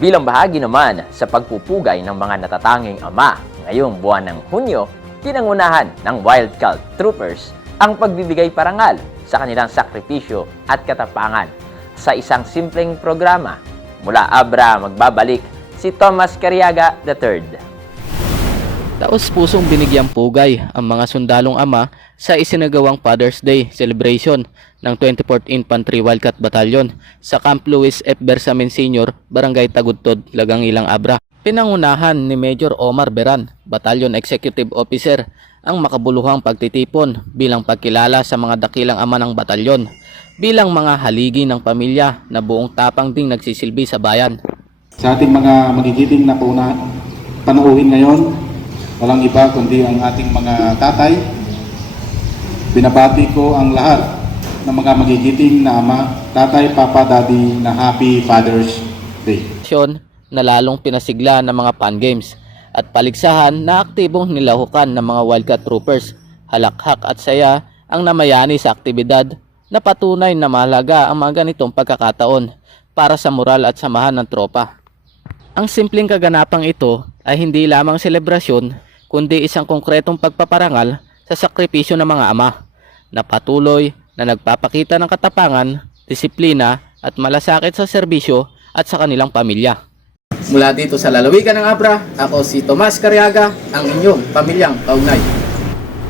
Bilang bahagi naman sa pagpupugay ng mga natatanging ama ngayong buwan ng Hunyo, pinangunahan ng Wild Cult Troopers ang pagbibigay parangal sa kanilang sakripisyo at katapangan sa isang simpleng programa. Mula Abra magbabalik si Thomas Cariaga III. Taos pusong binigyang pugay ang mga sundalong ama sa isinagawang Father's Day celebration ng 24th Infantry Wildcat Battalion sa Camp Luis F. Bersamin Sr., Barangay Tagudtod, Lagangilang Abra. Pinangunahan ni Major Omar Beran, Battalion Executive Officer, ang makabuluhang pagtitipon bilang pagkilala sa mga dakilang ama ng batalyon bilang mga haligi ng pamilya na buong tapang ding nagsisilbi sa bayan. Sa ating mga magigiting na pauna, panauhin ngayon, walang iba kundi ang ating mga tatay. Binabati ko ang lahat ng mga magigiting na ama, tatay, papa, daddy na Happy Father's Day. na lalong pinasigla ng mga pan games at paligsahan na aktibong nilahukan ng mga Wildcat Troopers. Halakhak at saya ang namayani sa aktibidad na patunay na mahalaga ang mga ganitong pagkakataon para sa moral at samahan ng tropa. Ang simpleng kaganapang ito ay hindi lamang selebrasyon kundi isang konkretong pagpaparangal sa sakripisyo ng mga ama na patuloy na nagpapakita ng katapangan, disiplina at malasakit sa serbisyo at sa kanilang pamilya. Mula dito sa lalawigan ng Abra, ako si Tomas Cariaga, ang inyong pamilyang kaugnay.